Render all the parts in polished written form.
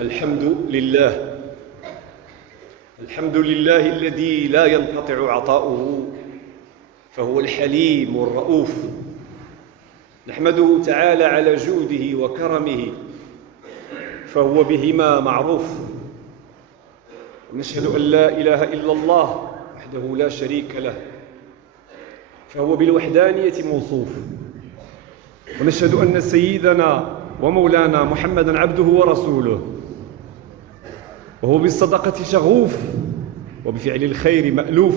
الحمد لله. الحمد لله الذي لا ينقطع عطاؤه، فهو الحليم الرؤوف. نحمده تعالى على جوده وكرمه، فهو بهما معروف. ونشهد أن لا إله إلا الله وحده لا شريك له، فهو بالوحدانية موصوف. ونشهد أن سيدنا ومولانا محمدًا عبده ورسوله، وهو بالصدقة شغوف، وبفعل الخير مألوف،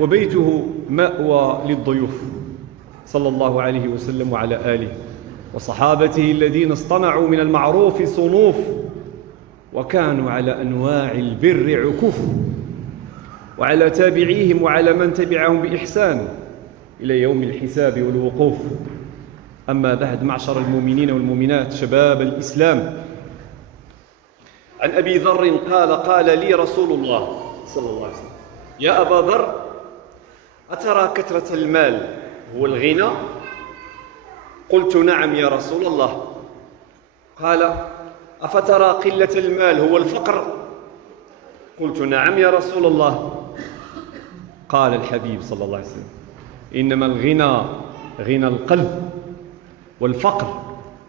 وبيته مأوى للضيوف، صلى الله عليه وسلم وعلى آله وصحابته الذين اصطنعوا من المعروف صنوف، وكانوا على أنواع البر عكوف، وعلى تابعيهم وعلى من تبعهم بإحسان إلى يوم الحساب والوقوف. أما بعد، معشر المؤمنين والمؤمنات شباب الإسلام، عن أبي ذر قال لي رسول الله صلى الله عليه وسلم: يا أبا ذر، أترى كثرة المال هو الغنى؟ قلت: نعم يا رسول الله. قال: أفترى قلة المال هو الفقر؟ قلت: نعم يا رسول الله. قال الحبيب صلى الله عليه وسلم: إنما الغنى غنى القلب، والفقر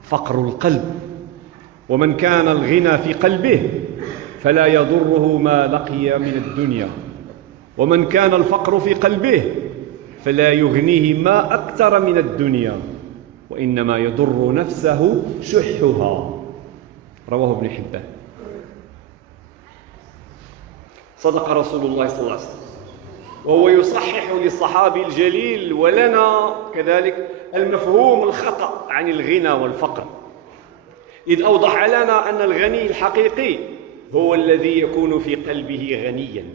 فقر القلب، ومن كان الغنى في قلبه فلا يضره ما لقي من الدنيا، ومن كان الفقر في قلبه فلا يغنيه ما أكثر من الدنيا، وإنما يضر نفسه شحها. رواه ابن حبان. صدق رسول الله صلى الله عليه وسلم، وهو يصحح للصحابي الجليل ولنا كذلك المفهوم الخطأ عن الغنى والفقر، إذ أوضح لنا أن الغني الحقيقي هو الذي يكون في قلبه غنيا،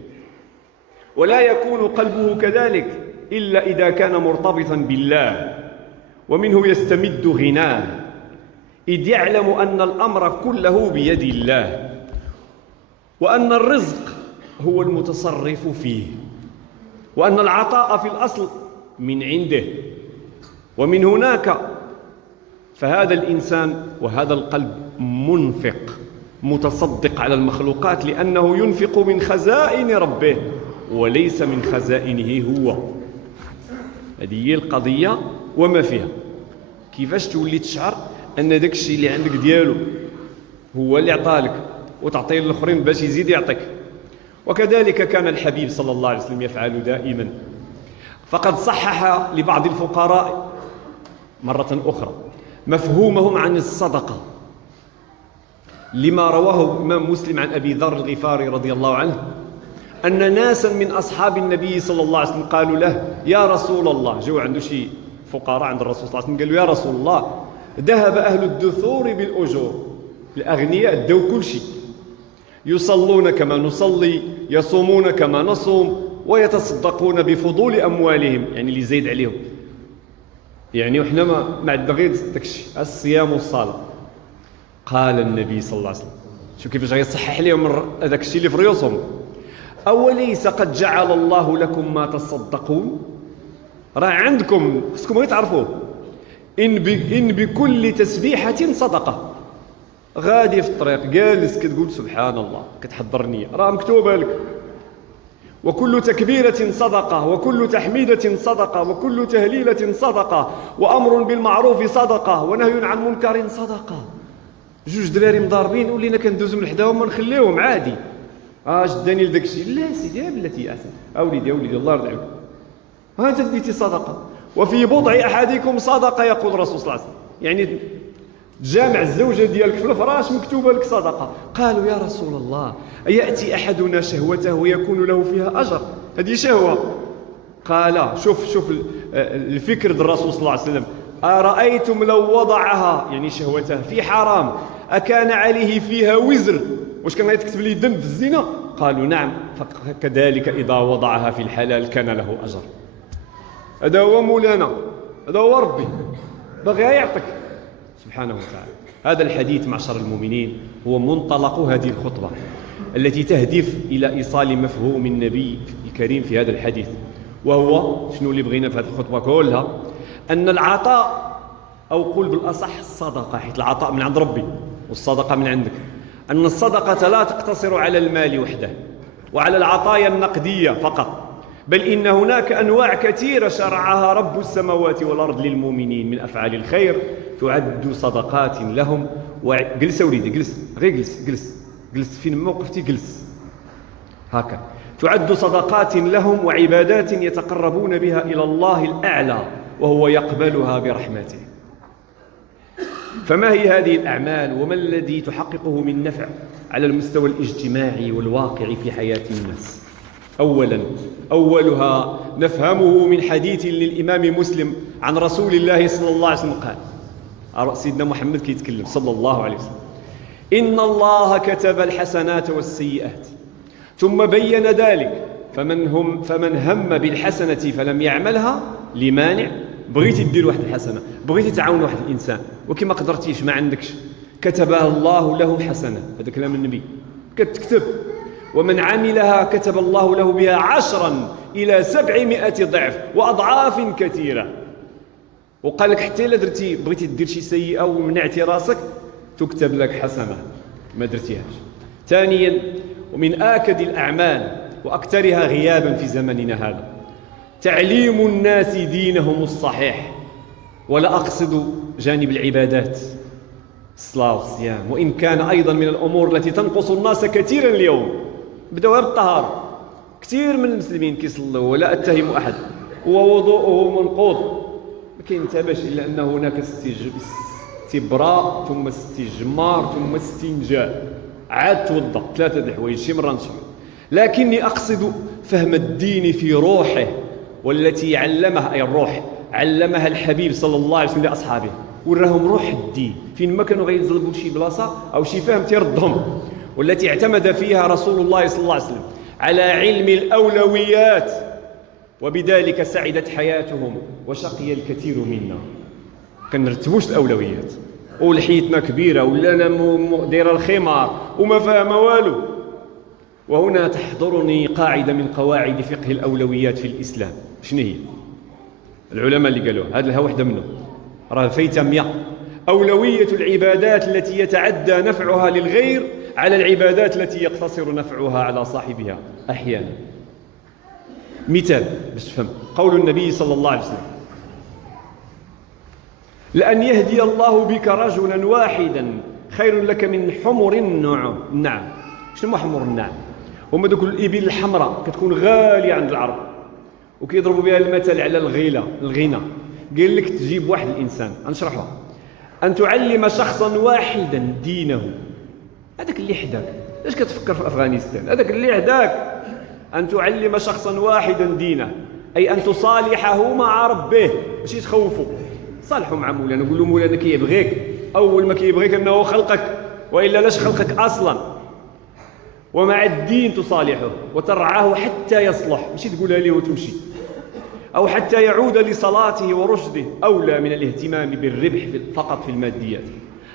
ولا يكون قلبه كذلك إلا إذا كان مرتبطا بالله، ومنه يستمد غناه، إذ يعلم أن الأمر كله بيد الله، وأن الرزق هو المتصرف فيه، وأن العطاء في الأصل من عنده. ومن هناك فهذا الإنسان وهذا القلب منفق متصدق على المخلوقات، لأنه ينفق من خزائن ربه وليس من خزائنه هو. هذه هي القضية وما فيها. كيفاش تولي تشعر أن داك الشيء اللي عندك ديالو هو اللي عطالك، وتعطيه للآخرين باش يزيد يعطيك. وكذلك كان الحبيب صلى الله عليه وسلم يفعل دائما. فقد صحح لبعض الفقراء مرة أخرى مفهومهم عن الصدقة، لما رواه الإمام مسلم عن أبي ذر الغفاري رضي الله عنه أن ناسا من أصحاب النبي صلى الله عليه وسلم قالوا له: يا رسول الله. جو عنده شي فقراء عند الرسول صلى الله عليه وسلم، قالوا: يا رسول الله، ذهب أهل الدثور بالأجور، الأغنياء داو كل شيء، يصلون كما نصلي، يصومون كما نصوم، ويتصدقون بفضول أموالهم، يعني اللي زايد عليهم، يعني وحنا ما عندنا غير داكشي الصيام والصلاة. قال النبي صلى الله عليه وسلم، شوف كيفاش غيصحح لهم هذاك الشيء اللي في ريوسهم: أوليس قد جعل الله لكم ما تصدقون؟ راه عندكم، خصكم غير تعرفوه، إن بكل تسبيحة صدقة. غادي في الطريق جالس كتقول سبحان الله، كتحضر نية، راه مكتوبة لك. وكل تكبيرة صدقة، وكل تحميدة صدقة، وكل تهليلة صدقة، وأمر بالمعروف صدقة، ونهي عن منكر صدقة. جوج دراري مضاربين ولينا كندوزو من حداهم ما نخليوهم عادي. شداني لداك الشيء، لا سيدي بلاتي أحسن، أوليدي الله يرضى عليك، ها أنت ديتي صدقة. وفي بضع أحدكم صدقة، يقول الرسول صلى الله عليه وسلم، يعني جامع الزوجة ديالك في الفراش مكتوبة لك صدقة. قالوا: يا رسول الله، أيأتي أحدنا شهوته ويكون له فيها أجر؟ هذه شهوة. قال: شوف الفكر الرسول صلى الله عليه وسلم: أرأيتم لو وضعها، يعني شهوته، في حرام، أكان عليه فيها وزر؟ واش كان يتكتب لي ذنب في الزنا؟ قالوا: نعم. فكذلك إذا وضعها في الحلال كان له أجر. هذا هو مولانا، هذا هو ربي، باغي يعطيك سبحانه وتعالى. هذا الحديث معشر المؤمنين هو منطلق هذه الخطبة التي تهدف إلى إيصال مفهوم النبي الكريم في هذا الحديث، وهو شنو اللي بغينا في هذه الخطبة كلها؟ أن العطاء أو قل بالأصح الصدقة، حيث العطاء من عند ربي والصدقة من عندك، أن الصدقة لا تقتصر على المال وحده وعلى العطايا النقدية فقط، بل إن هناك أنواع كثيرة شرعها رب السماوات والأرض للمؤمنين من أفعال الخير تعد صدقات لهم. جلس وليدي، جلس، غير جلس فين ما وقفتي، جلس هكا. تعد صدقات لهم وعبادات يتقربون بها إلى الله الأعلى وهو يقبلها برحمته. فما هي هذه الأعمال وما الذي تحققه من نفع على المستوى الاجتماعي والواقع في حياة الناس؟ أولها نفهمه من حديث للإمام مسلم عن رسول الله صلى الله عليه وسلم قال، سيدنا محمد كيتكلم صلى الله عليه وسلم: إن الله كتب الحسنات والسيئات ثم بين ذلك، فمن هم بالحسنة فلم يعملها لمانع. بغيتي دير واحد الحسنة، بغيتي تعاون واحد الإنسان وكما قدرتيش ما عندكش، كتبها الله له حسنة. هذا كلام النبي، كتكتب. ومن عملها كتب الله له بها 10 إلى 700 ضعف وأضعاف كثيرة. وقال لك حتى إلا درتي بغيتي دير شي سيئة ومنعتي راسك تكتب لك حسنة ما درتيهاش. ثانيا، ومن آكد الأعمال وأكثرها غيابا في زمننا هذا، تعليم الناس دينهم الصحيح، ولا أقصد جانب العبادات الصلاة والصيام، وإن كان أيضا من الأمور التي تنقص الناس كثيرا اليوم. بدأوها بالطهارة، كثير من المسلمين كيصلوا ولا أتهم أحد ووضوءه منقوض، ما كينتبهش إلا أن هناك استبراء ثم استجمار ثم استنجاء، عاد توضأ 3 الحوايج شي مرة نشوف. لكني أقصد فهم الدين في روحه، والتي علمها أي الروح علمها الحبيب صلى الله عليه وسلم لأصحابه، وراهم روح الدين فين ما كانوا غينزلوا شي بلاصة أو شي فهم تردهم، والتي اعتمد فيها رسول الله صلى الله عليه وسلم على علم الأولويات، وبذلك سعدت حياتهم وشقي الكثير منا. كنرتبوش الأولويات، ولحيتنا كبيرة ولا أنا دايره الخمار وما فاهم والو. وهنا تحضرني قاعدة من قواعد فقه الأولويات في الإسلام. شنو هي؟ العلماء اللي قالوها، هذه واحدة منهم، راه فايتة 100. أولوية العبادات التي يتعدى نفعها للغير على العبادات التي يقتصر نفعها على صاحبها أحيانا. مثال باش تفهم، قول النبي صلى الله عليه وسلم: لأن يهدي الله بك رجلا واحدا خير لك من حمر النعم. شنو حمر النعم؟ هما دوك الإبل الحمراء كتكون غالية عند العرب وكيضربوا بها المثل على الغنى. قال لك تجيب واحد الإنسان، غنشرحها، أن تعلم شخصا واحدا دينه. هذاك اللي حداك، اش كتفكر في أفغانستان؟ هذاك اللي حداك، أن تعلم شخصا واحدا دينه، أي أن تصالحه مع ربه، ماشي تخوفه. صالحوا مع مولانا، قول له مولانا كيبغيك، أول ما كيبغيك أنه خلقك، وإلا لاش خلقك أصلا. ومع الدين تصالحه وترعاه حتى يصلح، ماشي تقولها ليه وتمشي، أو حتى يعود لصلاته ورشده، أولى من الاهتمام بالربح فقط في الماديات،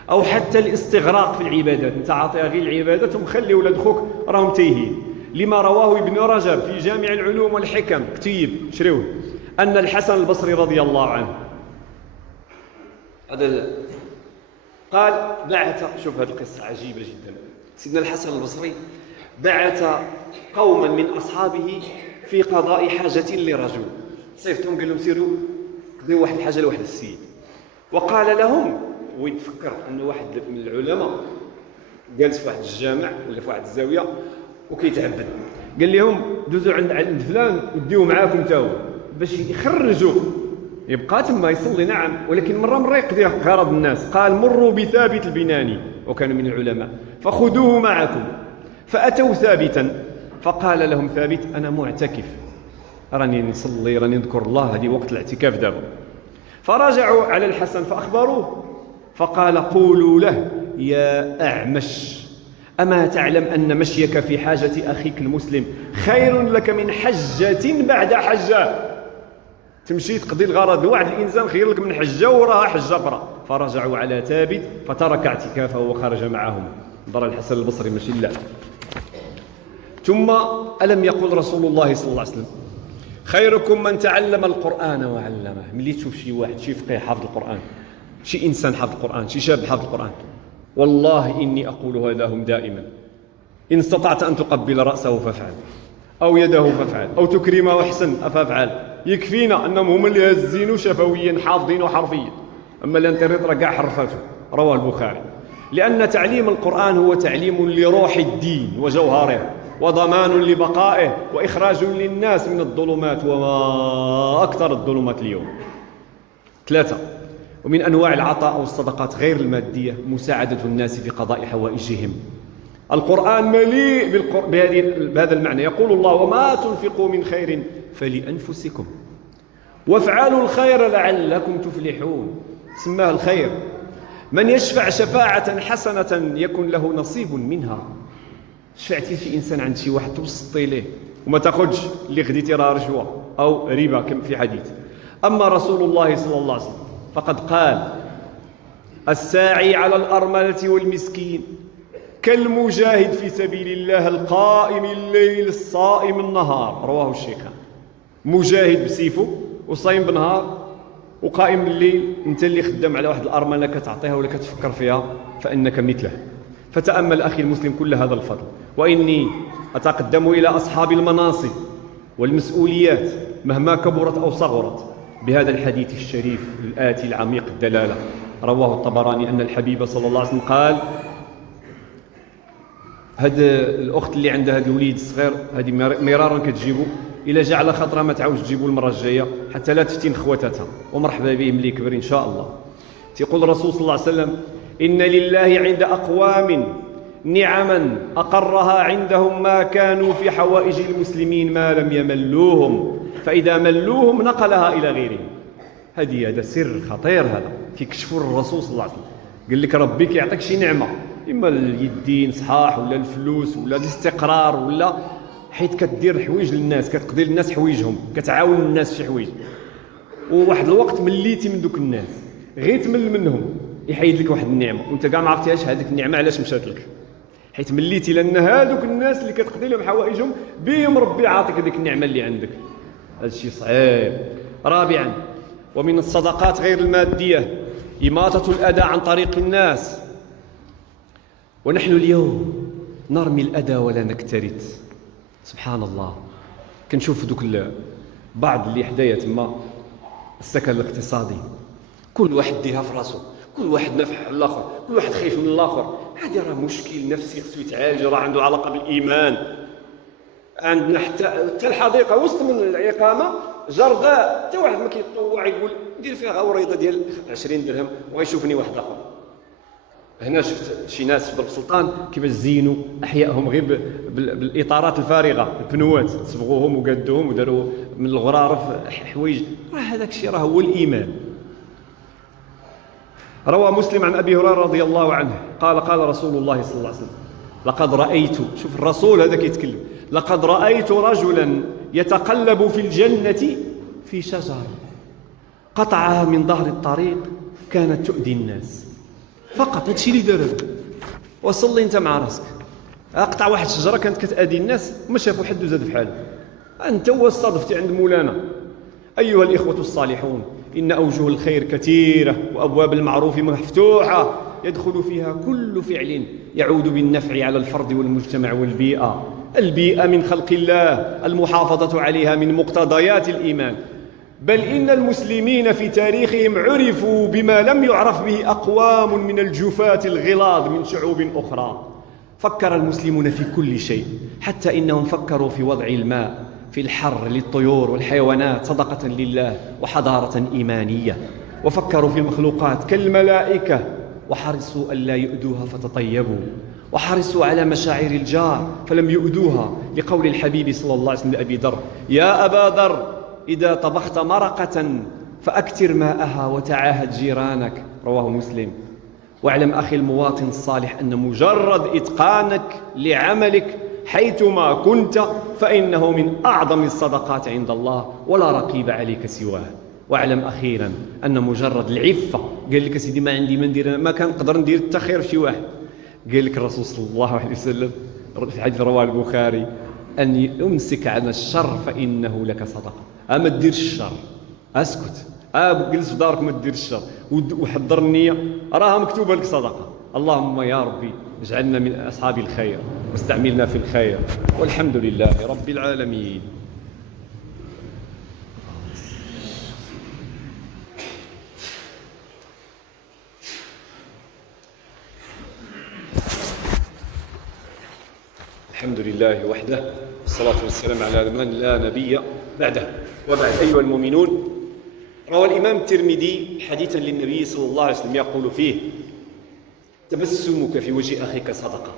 أو حتى الاستغراق في العبادات. أنت عاطيها غير العبادات ومخلي ولاد خوك راهم تايهين. لما رواه ابن رجب في جامع العلوم والحكم، كتيب شريوه، أن الحسن البصري رضي الله عنه هذا قال بعث، شوف هذه القصة عجيبة جدا. سيدنا الحسن البصري بعث قوما من أصحابه في قضاء حاجة لرجل، صيفتهم قال لهم سيروا قضيوا واحد الحاجة لواحد السيد، وقال لهم، ويتفكر أنه واحد من العلماء جالس في واحد الجامع ولا في واحد الزاوية وكيتعبد، قال لهم دوزوا عند فلان وديوه معاكم تاهو باش يخرجوا، يبقى تما يصلي نعم، ولكن مرة يقضي غرض الناس. قال: مروا بثابت البناني، وكان من العلماء، فخذوه معكم. فأتوا ثابتا فقال لهم ثابت: أنا معتكف، راني نصلي، راني نذكر الله، هذه وقت الاعتكاف دابا. فرجعوا على الحسن فأخبروه، فقال: قولوا له يا أعمش، أما تعلم أن مشيك في حاجة أخيك المسلم خير لك من حجة بعد حجة؟ تمشي تقضي الغرض لواحد الإنسان خير لك من حجة وراها حجة أخرى. فرجعوا على ثابت فترك اعتكافه وخرج معهم. ضر الحسن البصري ماشي اللعب. ثم ألم يقول رسول الله صلى الله عليه وسلم: خيركم من تعلم القرآن وعلمه. ملي تشوف شي واحد شي فقيه حافظ القرآن شي إنسان حافظ القرآن، شي شاب حافظ القرآن، والله إني أقول هذا لهم دائما: إن استطعت أن تقبل رأسه فافعل، أو يده فافعل، أو تكرمه أحسن فافعل. يكفينا أنهم هم اللي هزينوا شفويا حافظين حرفيا، أما الانترنت راه كاع حرفاته. رواه البخاري. لأن تعليم القرآن هو تعليم لروح الدين وجوهره، وضمان لبقائه، وإخراج للناس من الظلمات، وما أكثر الظلمات اليوم. 3. ومن أنواع العطاء والصدقات غير المادية مساعدة الناس في قضاء حوائجهم. القرآن مليء بهذا المعنى. يقول الله: وما تنفقوا من خير فلأنفسكم وافعلوا الخير لعلكم تفلحون. سماه الخير. من يشفع شفاعة حسنة يكن له نصيب منها. شفعتي شي إنسان عند شي واحد توسطي ليه وما تاخذش اللي خديتي راه رشوة أو ربا كما في حديث. أما رسول الله صلى الله عليه وسلم فقد قال: الساعي على الأرملة والمسكين كالمجاهد في سبيل الله القائم الليل الصائم النهار. رواه الشيخان. مجاهد بسيفه وصايم بالنهار وقائم الليل. انت اللي خدام على واحد الأرملة كتعطيها ولا كتفكر فيها فإنك مثله. فتأمل أخي المسلم كل هذا الفضل. وإني أتقدم إلى أصحاب المناصب والمسؤوليات مهما كبرت أو صغرت بهذا الحديث الشريف الآتي العميق الدلالة. رواه الطبراني أن الحبيب صلى الله عليه وسلم قال: هاد الأخت اللي عندها هاد الوليد الصغير هذه مرارا كتجيبو، إلا جاء على خاطرها ما تعاودش تجيبو المرة الجاية حتى لا تفتن خواتاتها، ومرحبا بهم اللي يكبر إن شاء الله. تيقول الرسول صلى الله عليه وسلم: إن لله عند أقوام نعما أقرها عندهم ما كانوا في حوائج المسلمين ما لم يملوهم، فإذا ملوهم نقلها إلى غيرهم. هذا سر خطير، هذا كيكشفوا الرسول صلى الله عليه وسلم. قال لك ربي كيعطيك شي نعمة، إما اليدين صحاح ولا الفلوس ولا الاستقرار، ولا حيت كدير حوايج للناس، كتقضي للناس حوايجهم، كتعاون الناس في حوايج، وواحد الوقت مليتي من دوك الناس غير تمل منهم يحيد لك واحد النعمة وانت كاع ما عرفتيهاش هذيك النعمة علاش مشات لك، حيت مليتي لأن هذوك الناس اللي كتقضي لهم حوائجهم بهم ربي عاطيك هذيك النعمة اللي عندك. هذا الشيء صعيب. 4. ومن الصدقات غير المادية إماطة الأذى عن طريق الناس. ونحن اليوم نرمي الأذى ولا نكترث. سبحان الله. كنشوف دوك بعض اللي حدايا تما السكن الاقتصادي، كل واحد ديها في راسو، كل واحد نافح على الاخر، كل واحد خايف من الاخر. هذا راه مشكل نفسي خصو يتعالج، راه عنده علاقه بالايمان. عندنا حتى الحديقه وسط من الإقامة جرداء، حتى واحد ما كيتطوع يقول ندير فيها وريضه ديال 20 درهم وغيشوفني واحد اخر. هنا شفت شي ناس في ضرب سلطان كيفاش زينوا احيائهم غير بالاطارات الفارغه، البنوات صبغوهم وقادوهم وداروا من الغرارف حوايج. راه هذاك الشيء راه هو الايمان. روى مسلم عن ابي هريره رضي الله عنه قال: قال رسول الله صلى الله عليه وسلم: لقد رايت، شوف الرسول هذا كيتكلم، لقد رايت رجلا يتقلب في الجنه في شجره قطعها من ظهر الطريق كانت تؤذي الناس. فقط هذا الشيء اللي داره. وصلي انت مع راسك، اقطع واحد الشجره كانت كتاذي الناس وما شافوا حد وزاد في حاله، انت واصطدفتي عند مولانا. ايها الاخوه الصالحون، ان اوجه الخير كثيره وابواب المعروف مفتوحه يدخل فيها كل فعل يعود بالنفع على الفرد والمجتمع والبيئه. البيئه من خلق الله، المحافظه عليها من مقتضيات الايمان. بل إن المسلمين في تاريخهم عرفوا بما لم يعرف به أقوام من الجفاة الغلاظ من شعوب أخرى. فكر المسلمون في كل شيء، حتى إنهم فكروا في وضع الماء في الحر للطيور والحيوانات صدقة لله وحضارة إيمانية. وفكروا في المخلوقات كالملائكة وحرصوا ألا يؤذوها فتطيبوا، وحرصوا على مشاعر الجار فلم يؤذوها، لقول الحبيب صلى الله عليه وسلم لأبي ذر: يا أبا ذر، إذا طبخت مرقة فأكثر ماءها وتعاهد جيرانك. رواه مسلم. واعلم أخي المواطن الصالح أن مجرد إتقانك لعملك حيثما كنت فإنه من أعظم الصدقات عند الله ولا رقيب عليك سواه. واعلم أخيرا أن مجرد العفة، قال لك سيدي ما عندي ما ندير، ما كنقدر ندير التخير في شي واحد، قال لك الرسول صلى الله عليه وسلم في حديث رواه البخاري: أن يمسك عن الشر فإنه لك صدقة. أما تدير الشر، أسكت، جلس في دارك ما دير الشر وحضر النية، راها مكتوبة لك صدقة. اللهم يا ربي اجعلنا من أصحاب الخير واستعملنا في الخير، والحمد لله رب العالمين. الحمد لله وحده، والصلاة والسلام على من لا نبي بعده، وبعد. أيها المؤمنون، روى الإمام الترمذي حديثا للنبي صلى الله عليه وسلم يقول فيه: تبسمك في وجه أخيك صدقة،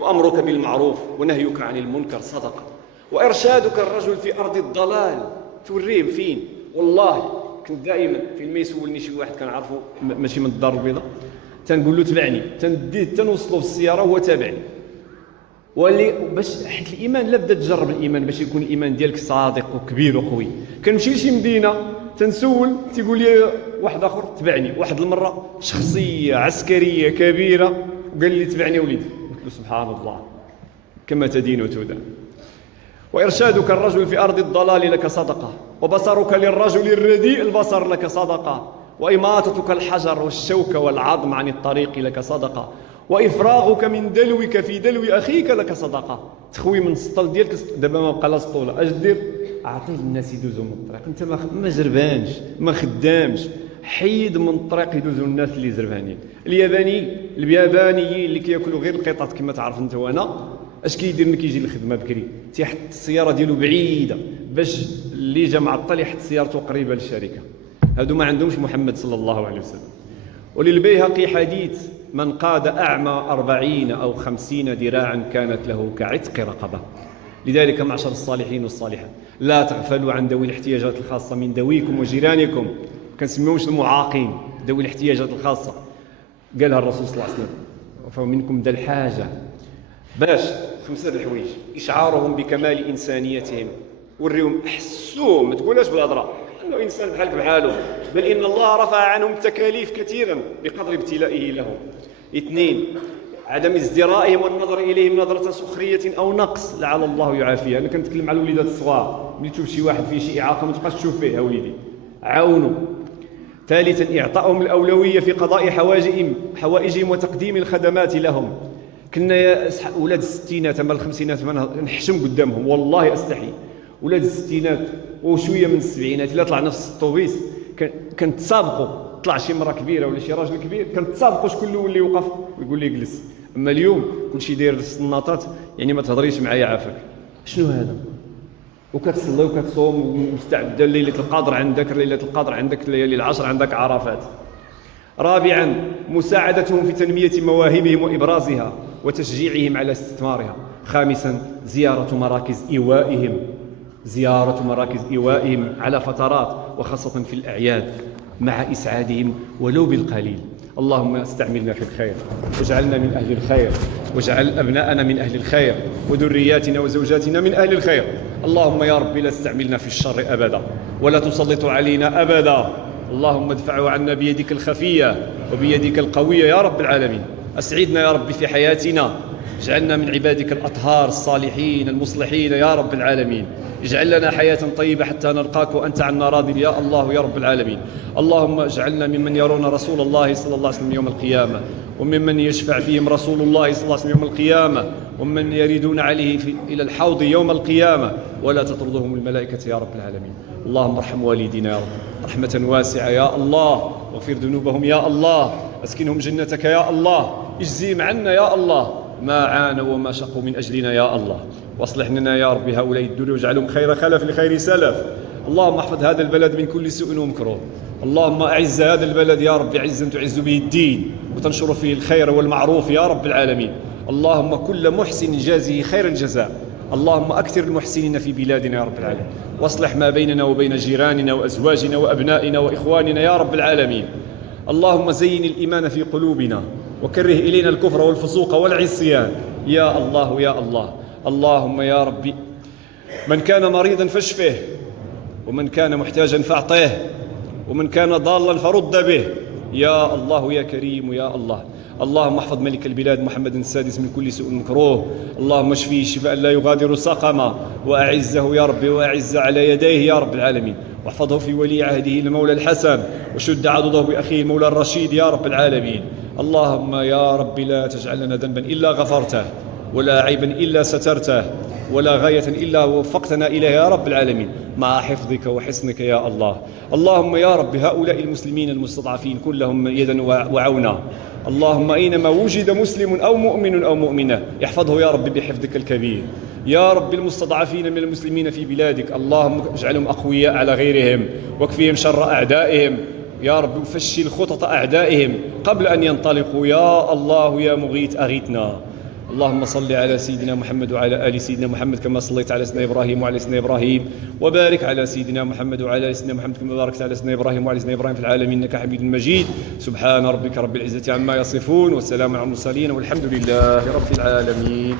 وأمرك بالمعروف ونهيك عن المنكر صدقة، وإرشادك الرجل في أرض الضلال توريه فين. والله كنت دائما فين ما يسولني شي واحد كنعرفو ماشي من الدار البيضاء تنقول له تبعني، تنديه تنوصلو في السيارة وهو تابعني. واللي باش حيت الايمان لا بدا تجرب الايمان باش يكون الايمان ديالك صادق وكبير وقوي. كنمشي لشي مدينه تنسول تيقول لي واحد اخر تبعني، واحد المره شخصيه عسكريه كبيره وقال لي تبعني وليدي، قلت له سبحان الله كما تدين تدان. وارشادك الرجل في ارض الضلال لك صدقه، وبصرك للرجل الرديء البصر لك صدقه، واماطتك الحجر والشوك والعظم عن الطريق لك صدقه، وإفراغك من دلوك في دلو أخيك لك صدقة. تخوي من السطل ديالك دابا ما بقى لا سطوله، اش دير؟ عطيه الناس يدوزوا من الطريق. انت ما زربانش ما خدامش، حيد من الطريق يدوزوا الناس اللي زربانين. اليابانيين اللي كياكلوا غير القطط كما تعرف انت وانا، اش كيدير ملي كيجي للخدمه بكري؟ تيحط السياره ديالو بعيده باش اللي جا معطل يحط سيارته قريبه للشركه. هادو ما عندهمش محمد صلى الله عليه وسلم. وللبيهقي حديث: من قاد أعمى 40 أو 50 ذراعا كانت له كعتق رقبة. لذلك معشر الصالحين والصالحات، لا تغفلوا عن ذوي الاحتياجات الخاصة من ذويكم وجيرانكم. كنسميهمش المعاقين، ذوي الاحتياجات الخاصة. قالها الرسول صلى الله عليه وسلم: فمنكم ذا الحاجة. باش 5 الحوايج: إشعارهم بكمال إنسانيتهم، وريهم أحسوهم، ما تقولهاش بالهضرة أنه إنسان بحالك بحاله، بل إن الله رفع عنهم التكاليف كثيرا بقدر ابتلائه لهم. 2: عدم ازدرائهم والنظر إليهم نظرة سخرية أو نقص، لعل الله يعافيها. أنا كنتكلم على الوليدات الصغار، ملي تشوف شي واحد فيه شي إعاقة ما تبقاش تشوف فيه، وليدي عاونوا. 3: إعطائهم الأولوية في قضاء حوائجهم وتقديم الخدمات لهم. كنا يا أولاد الستينات أما الخمسينات ما نحشم قدامهم، والله أستحي. ولاد الستينات وشويه من السبعينات الا طلعنا في الطوبيس كنتسابقوا، طلع شي مرة كبيره ولا شي راجل كبير كنتسابقوا شكون الاول اللي يوقف ويقول لي جلس. اما اليوم كلشي داير الصناطات، يعني ما تهضريش معايا عافاك. شنو هذا؟ وكتصلي وكتصوم ومستعده ليله القدر عندك، ليله القدر عندك، ليالي العشر عندك، عرفات. 4: مساعدتهم في تنميه مواهبهم وابرازها وتشجيعهم على استثمارها. 5: زياره مراكز إيوائهم على فترات، وخاصة في الأعياد، مع إسعادهم ولو بالقليل. اللهم استعملنا في الخير، واجعلنا من أهل الخير، واجعل أبناءنا من أهل الخير، وذرياتنا وزوجاتنا من أهل الخير. اللهم يا رب لا استعملنا في الشر أبدا، ولا تسلط علينا أبدا. اللهم ادفعه عنا بيدك الخفية وبيدك القوية يا رب العالمين. أسعدنا يا رب في حياتنا، اجعلنا من عبادك الأطهار الصالحين المصلحين يا رب العالمين. اجعل لنا حياة طيبة حتى نلقاك وأنت عنا راض يا الله يا رب العالمين. اللهم اجعلنا ممن يرون رسول الله صلى الله عليه وسلم يوم القيامة، وممن يشفع فيهم رسول الله صلى الله عليه وسلم يوم القيامة، ومن يريدون عليه إلى الحوض يوم القيامة، ولا تطردهم الملائكة يا رب العالمين. اللهم ارحم والدينا يا رب رحمة واسعة يا الله، واغفر ذنوبهم يا الله، اسكنهم جنتك يا الله، اجزيهم عنا يا الله ما عانوا وما شقوا من أجلنا يا الله. واصلح لنا يا رب هؤلاء الذرية واجعلهم خير خلف لخير سلف. اللهم احفظ هذا البلد من كل سوء ومكروه. اللهم أعز هذا البلد يا رب عزا تعز به الدين وتنشر فيه الخير والمعروف يا رب العالمين. اللهم كل محسن جازه خير الجزاء. اللهم أكثر المحسنين في بلادنا يا رب العالمين، واصلح ما بيننا وبين جيراننا وأزواجنا وأبنائنا وإخواننا يا رب العالمين. اللهم زين الإيمان في قلوبنا، وكره إلينا الكفر والفسوق والعصيان يا الله يا الله. اللهم يا ربي من كان مريضا فاشفه، ومن كان محتاجا فاعطيه، ومن كان ضالا فرد به يا الله يا كريم يا الله. اللهم احفظ ملك البلاد محمد السادس من كل سوء مكروه. اللهم اشفيه شفاء لا يغادر سقما، وأعزه يا رب وأعز على يديه يا رب العالمين. واحفظه في ولي عهده المولى الحسن، وشد عضده بأخيه المولى الرشيد يا رب العالمين. اللهم يا رب لا تجعل لنا ذنبا إلا غفرته، ولا عيبا إلا سترته، ولا غاية إلا وفقتنا إليه يا رب العالمين، مع حفظك وحسنك يا الله. اللهم يا رب هؤلاء المسلمين المستضعفين كلهم يدا وعونا، اللهم أينما وجد مسلم أو مؤمن أو مؤمنة احفظه يا رب بحفظك الكبير. يا رب المستضعفين من المسلمين في بلادك اللهم اجعلهم أقوياء على غيرهم، واكفيهم شر أعدائهم يا رب، وفشل خطط أعدائهم قبل أن ينطلقوا يا الله يا مغيث أغيثنا. اللهم صل على سيدنا محمد وعلى آل سيدنا محمد كما صليت على سيدنا إبراهيم وعلى سيدنا إبراهيم، وبارك على سيدنا محمد وعلى آل سيدنا محمد كما باركت على سيدنا إبراهيم وعلى سيدنا إبراهيم في العالمين إنك حميد مجيد. سبحان ربك رب العزة عما يصفون، والسلام على المرسلين، والحمد لله رب العالمين.